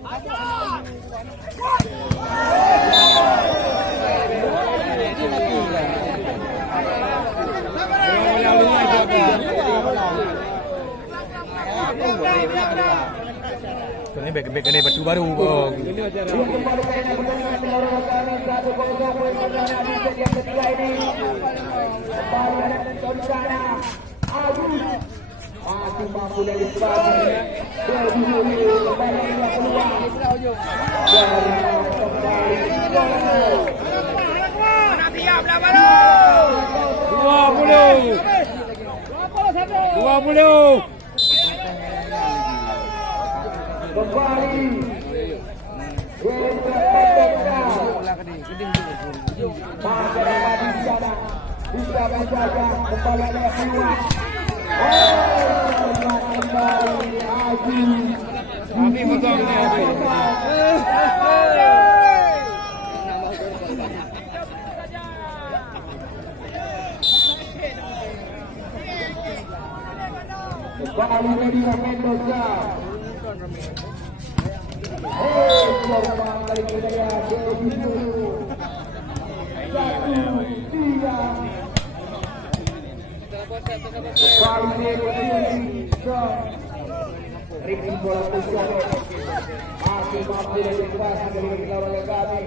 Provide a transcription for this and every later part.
Ini baik ini batu baru. Masih mampu dari depan. Kembali bisa menjaga kembali ada keluar. Kembali Haji. Kami menjaga. Kembali Medina Mendoza. Korban dari wilayah Dewisu 1-3. Kembali Medina Ricky bola pusat masih mampu dari keras dari lawan kami.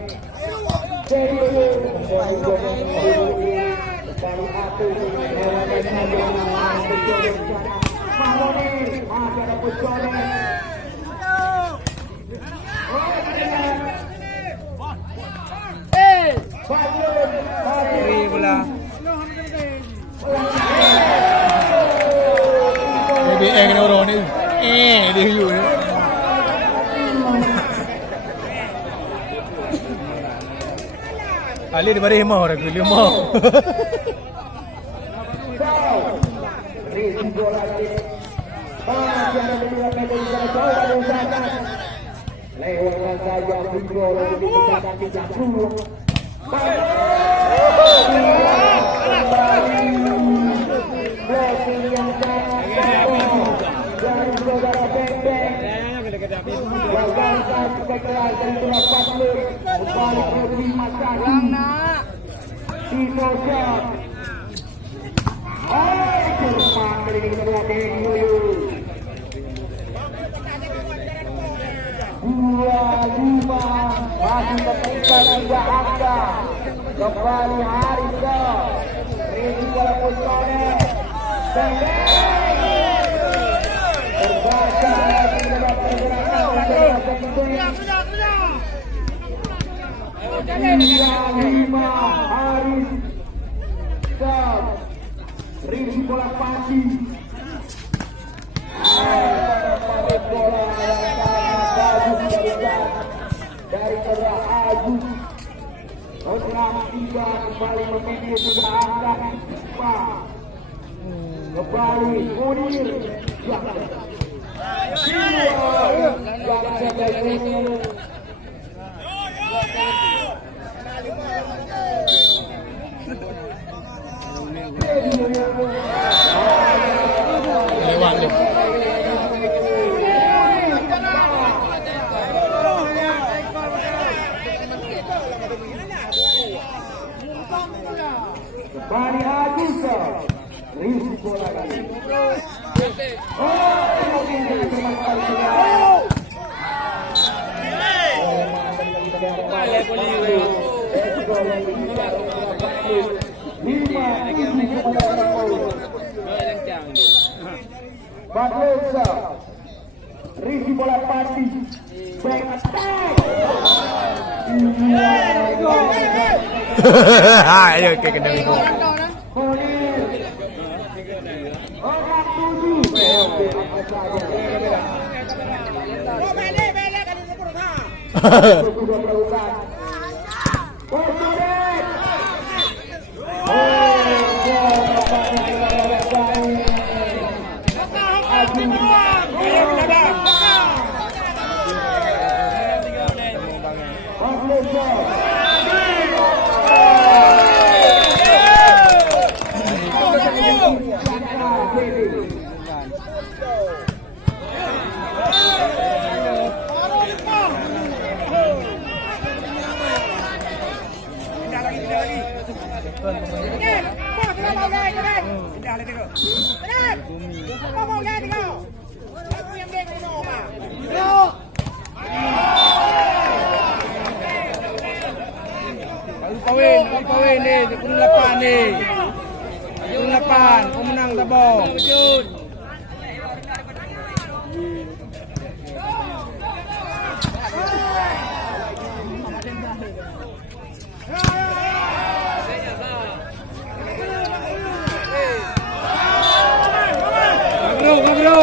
Dewisu kembali aku Mahoni masih ada pusat. Bola. Dia kena orang ni. Dia hiu ni. Ali di bari himau orang tu himau. Lewat saja Bingol untuk mencatat 30. Blessing yang sangat dari saudara Beng-Beng. Berdasarkan kekerasan dari Patlur kembali ke Masaki. Tino Syah. Kurman dari kedua Beng-Beng. 25 masih tertinggal 3 angka. Kembali Harisa Rezi bola Pustone terbaca tidak pergerakan lima Harisa Rezi bola Pati bola dari kedua Agung. Orang 3 kembali memilih sudah angkat kembali Munir lewat tu. Bani Agisa Rizky bola lagi. Badosa Rizky bola Pati back attack. Ayo ke kena minggu. Kawin ni, kung lapan ni. Kung lapan, kung menang tabong. Bro.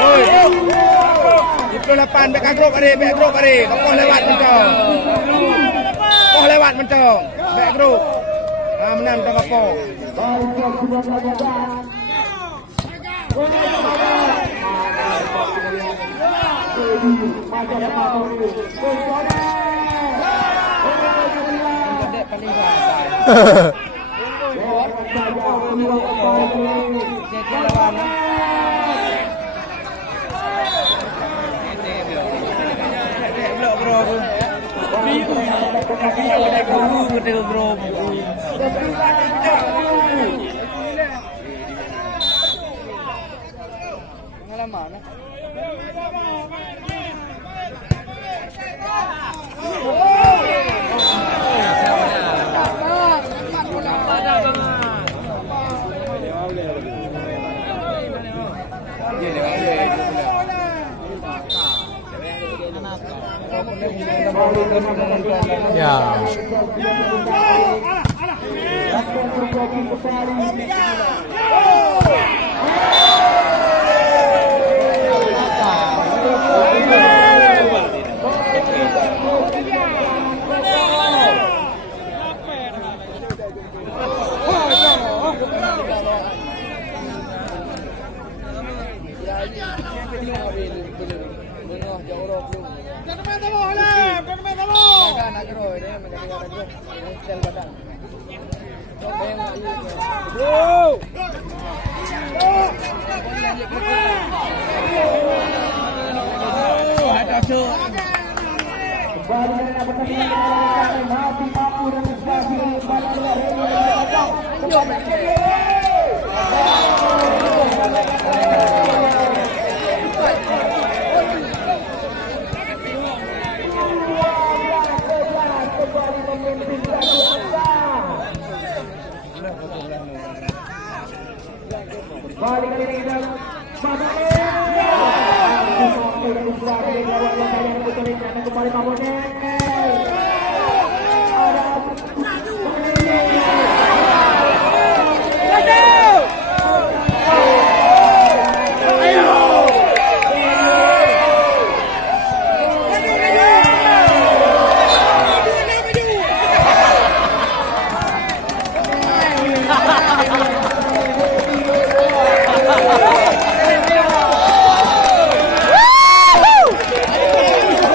Oi. 28 back group ada. Kau lewat mencong. Back group. Menang tak apa. Ya.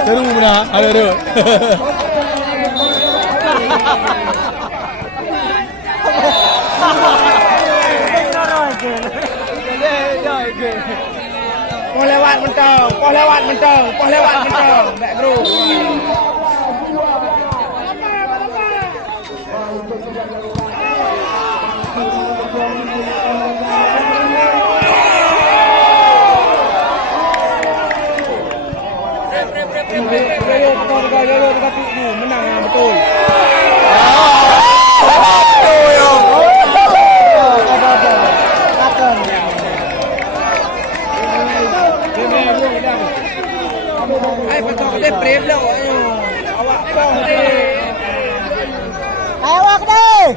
Seru benar, ada. Kau lewat mentang. Back bro. Menang betul. Dia brave lah. Awak kong deh. Awak deh.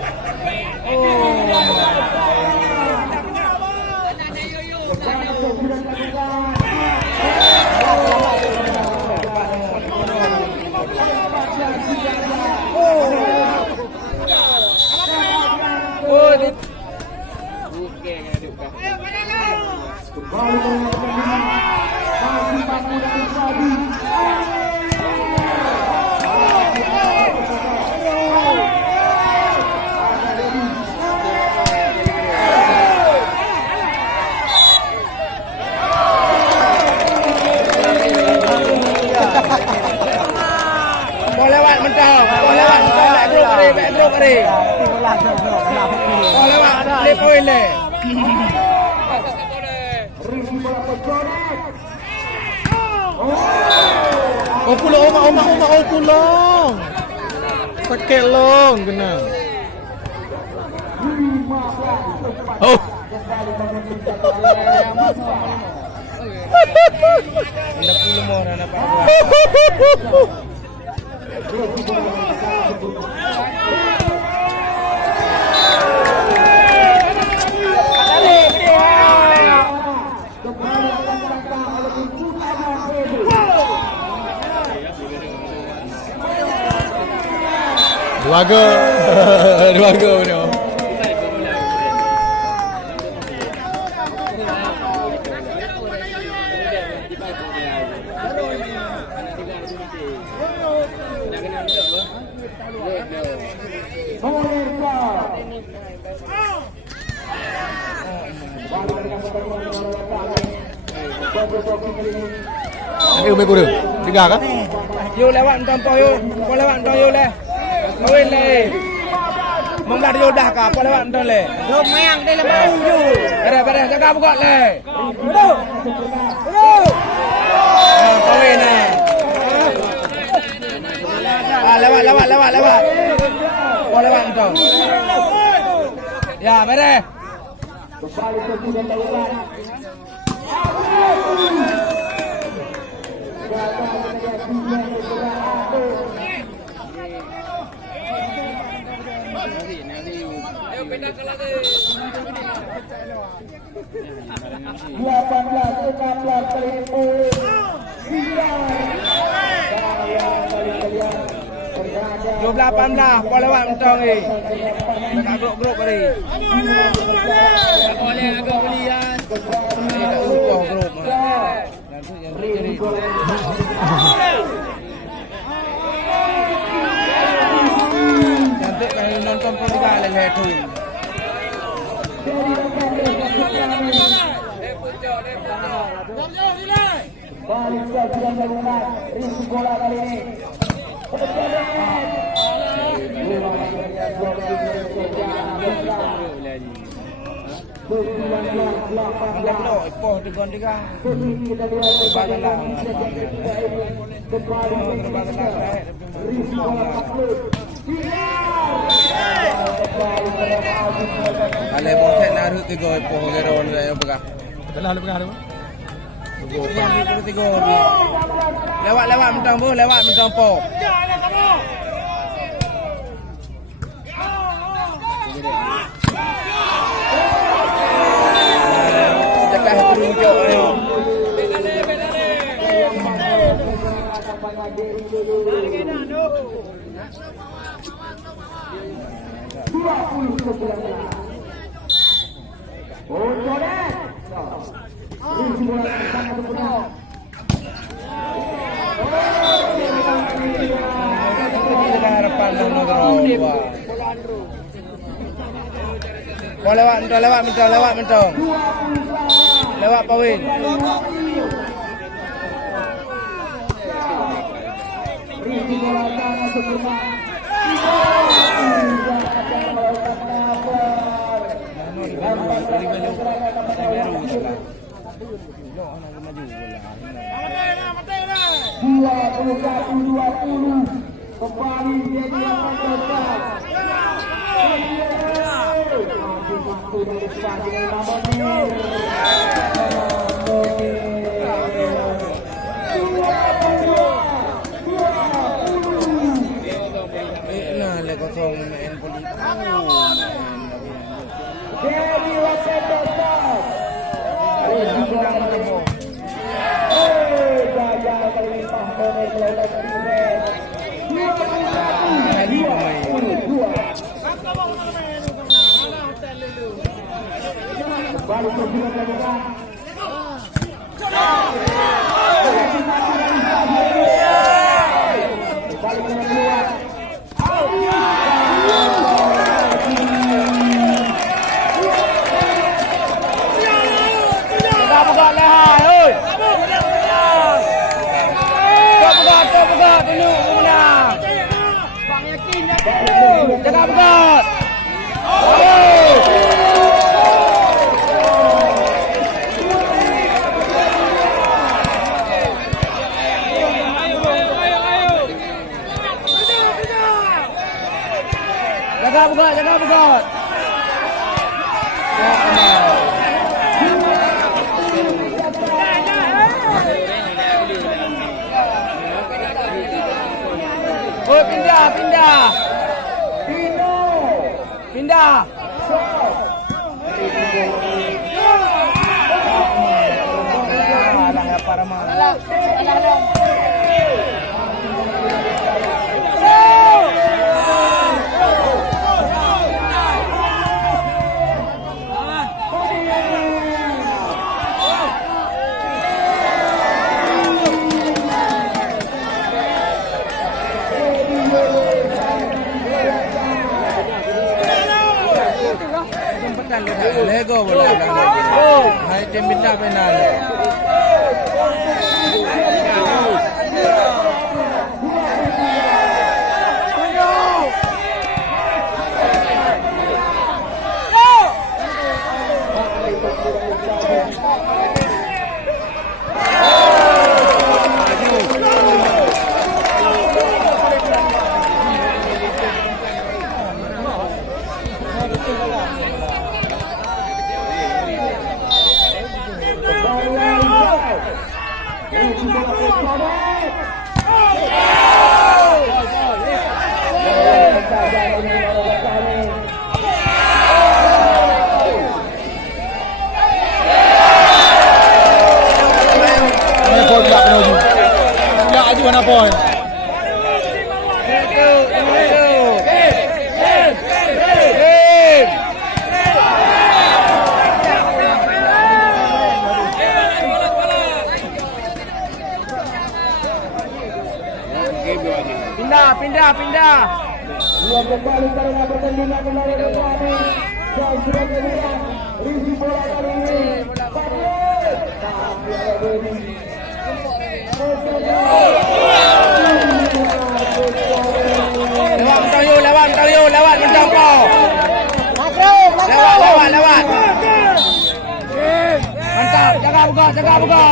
kali. Oh lewat le poin le. Oh kulong, oh kulong. Sakit long, kena. Oh. Hendak puluh orang nak buat. Dua go punya. Ini umur kuda, 3 kah? Yo lewat tempoh yo, kau lewat tempoh yo le. Poin le. Menglar yo dah kah, kau lewat tempoh le. Yo mayang dia lepas yo. Beres jaga buka le. Poin le. Lewat. Kau lewat tempoh. Ya beres. Ayo pindah ke lagi. 18-16 Kalimpur. Dua belas 18, kau lewat mentang ni. Tak grup kali. Boleh agak beli ya. Tak lupa grup. Nanti yang jadi. Cantik kalau nonton Portugal leh tu. Balik saja melakukan risiko bola kali ini. Poh tegon tiga. Bagalah. Ale boset naru tiga poh geron le begah. Belah le begah tu. Tiga. Lewat mentang bu, lewat mentang poh. Cakap terunjuk ayo. Harapan negara. Kau lewat mentong. Lewat poin. Kembali jadi Nah, le kosong main politik. Jadi wasit tetap. Gagal terlimpah oleh Kelautan Timur. Baru berjuang lakukan. Buka leher, oi. Buka dulu menang. Bang yakin. Jaga pekat. Jaga pekat, jaga pekat. Oh, pindah. Alah ya para mal. Alah. Lego bola hai tim pindah penal. Mana poin? Pindah. Dua kembali karena pertandingan kembali kembali. Dan sudah kemudian Rizky bola kali ini. Lewat mencampur. Lewat. Mantap, jaga buka.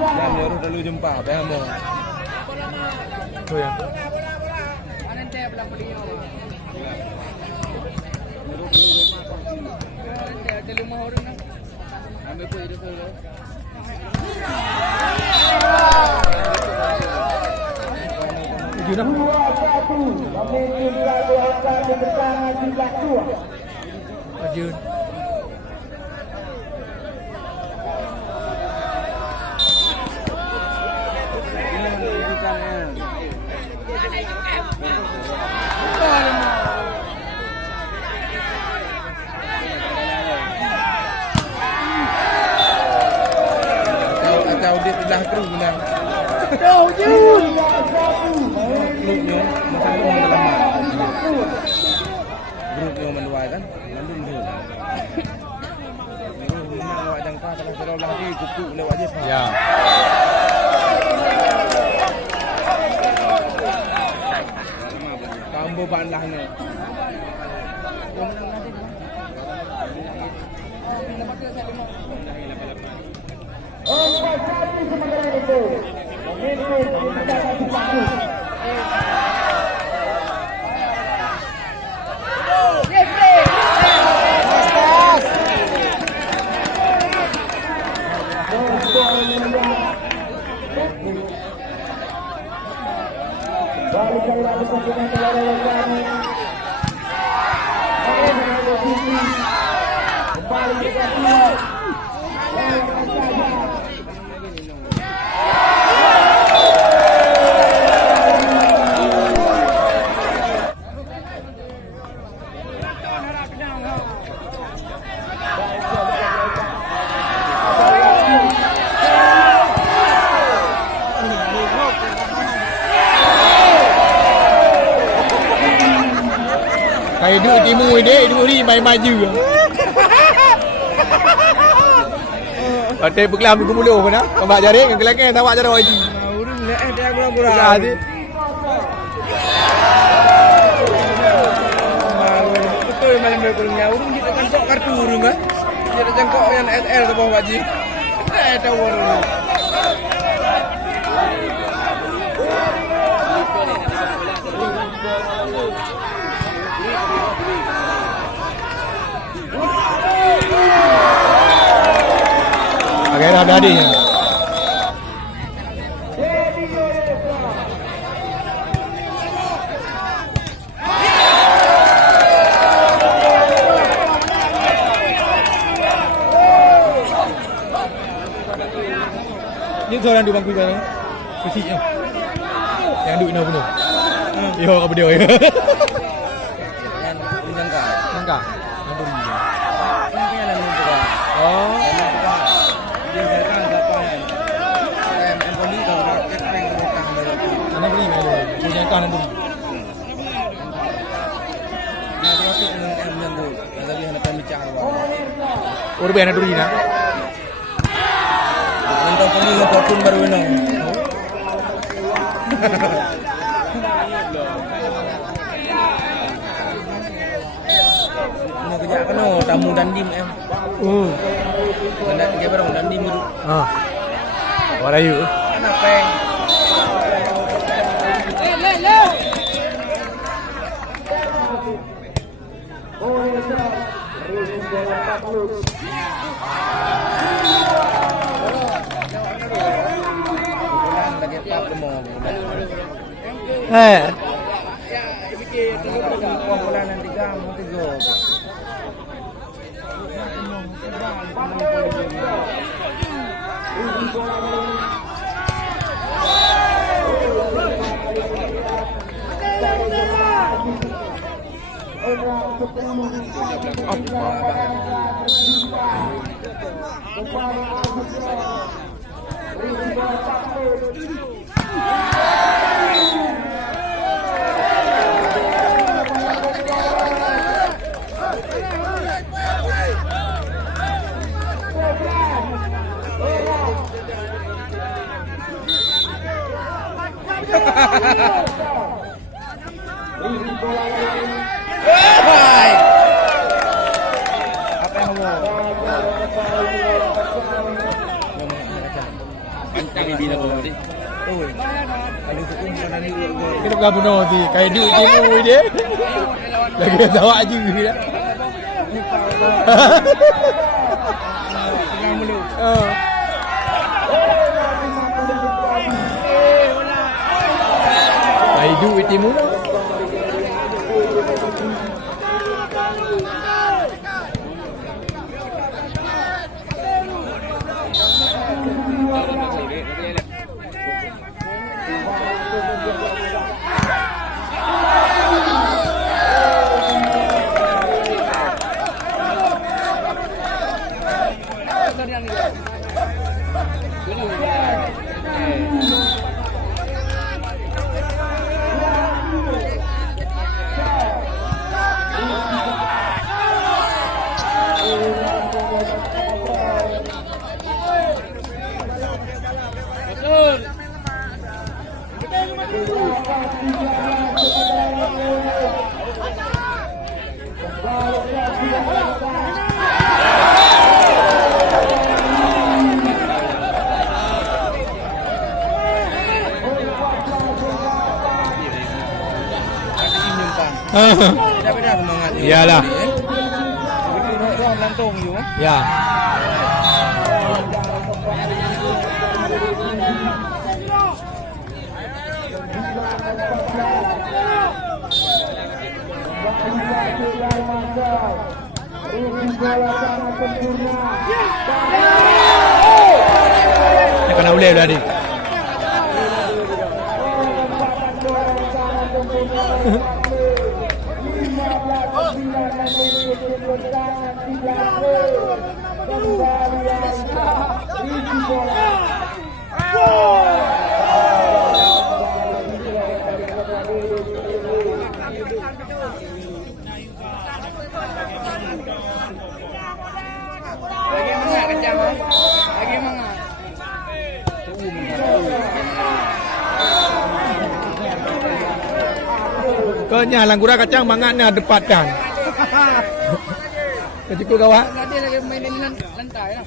Dan baru dulu jumpa apa yang mau? Tu ya. Gimana? 2-1 pemimpin lalu akan bertahan di belakang. Ajun. Atau dia telah terus menang. Grupnya macam tu lemah. Grupnya menduai kan, mandul tu. Memang awak jangka kalau suruh lagi kuku lewat je. Ya. Kambo bandahnya. Sementara itu pemimpin mencatat satu. Baru kali lagi pertandingan kelelahan kami. Kembali ke sini. Timur ni main maju. Hotel Berkelam minggu mula pun dah. Kambak jaring kelakar tawak cara YG. Urung le dia kurang-kurang. Jadi betul malam dia kurangnya. Urung kita jangkok kartu urung ah. Kita jangkok yang SL tu bawah Haji. Tahu urung. agak ada adiknya. Ni seorang di bangku sana. Kecilnya. Yang duduk ni penuh. Yo apa dia? Yang Jangka. Yang tu dia. Ini yang lalu juga. Oh. Dia datang dapat. Yang kali kalau rakyat yang datang dari itu. Mana beri melu. Punya kan nanti. Nah, terus yang tu. Tadi hendak kami cakap. Orang benar dulu ni nak. Untuk kami apapun baru ini. Nak kerja kena tamu dandim em. Nak kerja barang dandim itu. Ah. What are you? Anak peng. Apa yang mau? Ini bila boleh. Oh, ada hukum mana ni? Kita bukan bunuh tu. Kayak duit Timur dia. Lagi tawak je dia. Tengah mulu. Kayak duit Timur. Beda-beda semangat. Iyalah. Begitu roh lantung you. Ya. Nak kena boleh dah adik. Kenyalang gurau kacang mangatnya depatkan. Kecukup kawan. Dia lagi main di lantai lah.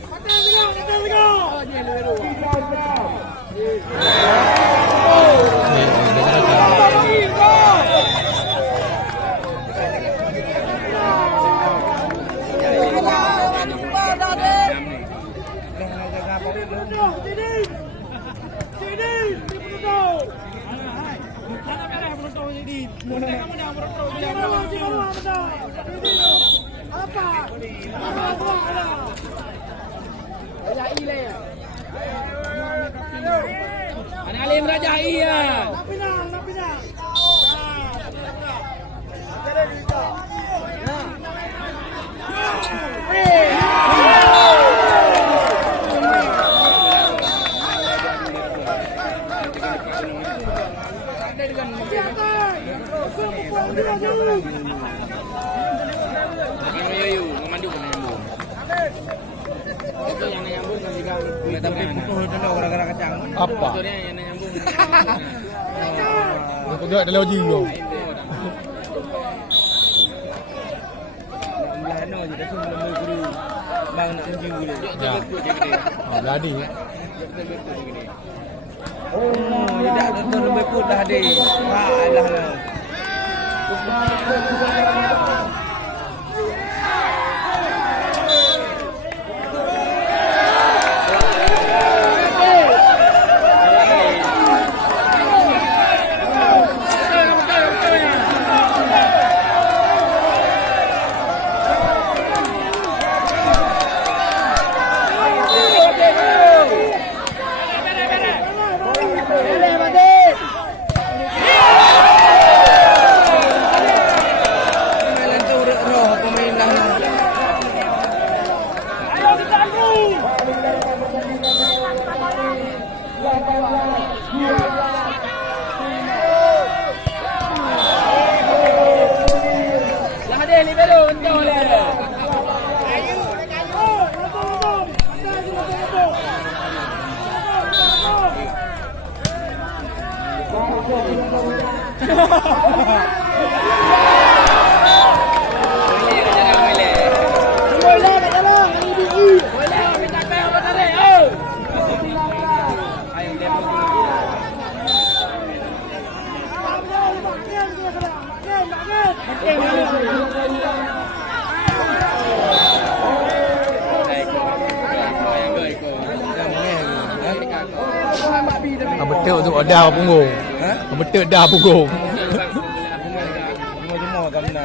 Anak Alim Rajai ya. Tapi putus dulu gara-gara kacang. Apa? Yang nyambung. Dia dah lewat jiwa. Belano je dah semua lembu guru. Bang nak uji dulu. Ya. Jadi. Tidak tentu lembu pun dah ada. Dah lah. Betul tu dah punggung. Betul dah punggung. Semua kat mana.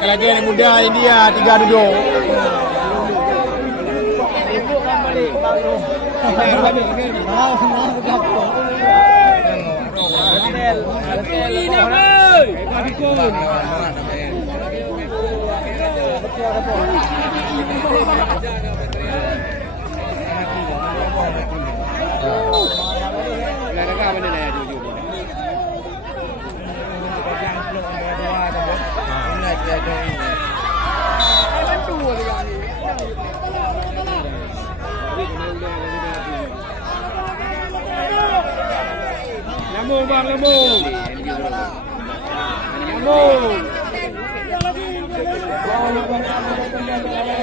Kalau dia muda India 3 duduk. Bang Lembu. Lembu. Bola berada di tengah